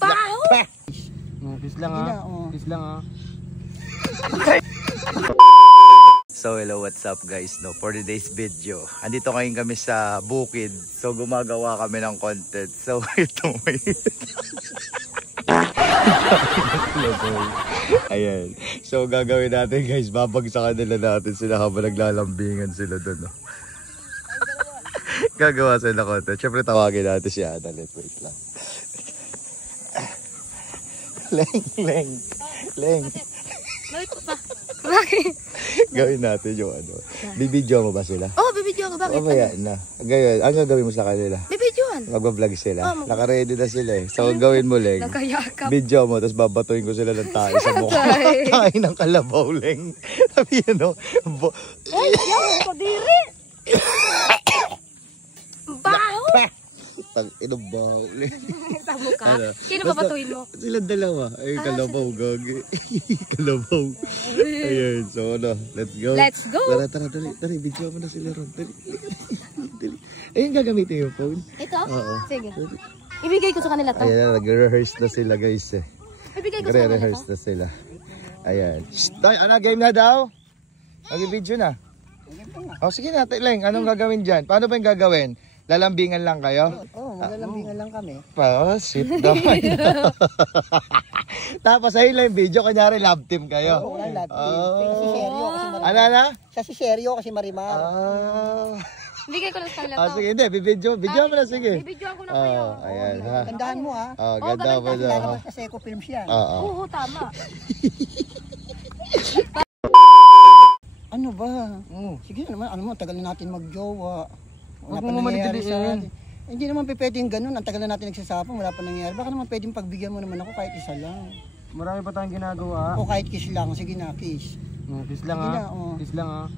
Baho! Kiss lang ha. Kiss lang ha. So hello, what's up guys, no, for today's video andito ngayon kami sa bukid, so gumagawa kami ng content. So ito may ayan, so gagawin natin guys, babagsakan nila natin sila habang naglalambingan sila doon, no? Gagawa sila content. Syempre tawagin natin si Ana. Wait lang. Leng. Bakit? Gawin natin yung ano. Bibidyo mo ba sila? Oo, bibidyo ako. Bakit? Mamaya na. Gawin, ano gawin mo sa kanila? Bibidyoan. Magbablog sila. Naka-ready na sila eh. So gawin mo, Leng. Nakayakap. Video mo, tapos babatuin ko sila ng tayo sa mukha. Tayo ng kalabaw, Leng. Sabi yun, no? Ay, yan ko diri. Baho! Inubaw, Leng. Tamo ka? Sino babatuin mo? Sila dalawa. Ay, kalabaw, gagi. Kalabaw. Ayan, so ano, let's go. Let's go. Tara, dali, video mo na sila ron. Dali. Ayun, gagamitin yung phone. Ito? Oo. Sige. Ibigay ko sa kanila to. Ayan, nag-rehearse na sila guys eh. Ibigay ko sa kanila Nag-rehearse to. na sila. Ayan. Tay, ano, game na daw? Mag-video na. Oh, sige na, Leng. Anong gagawin dyan? Paano ba yung gagawin? Lalambingan lang kayo? Oo, maglalambingan lang kami. Oh, sweet naman. Tapos ayun lang yung video, kanyari love team kayo. Oo, love team. Siya si Seryo kasi Marimar. Ibigay ko lang sa kanila to. Sige, hindi. Video mo na, sige. Bibidyoan ko na kayo. Ayan, ha. Tandaan mo ha. Ganda mo na. Lalabas na Seco Films yan. Oo, tama. Ano ba? Sige naman, tagal na natin magjowa. Wala pa nangyayari sa atin. Hindi naman pwedeng ganun. Ang tagal na natin nagsasapang, wala pa nangyayari. Baka naman pwedeng pagbigyan mo naman ako kahit isa lang. Marami pa tayong ginagawa. O kahit kiss lang. Sige na, kiss. Kiss lang ha. Kiss lang ha.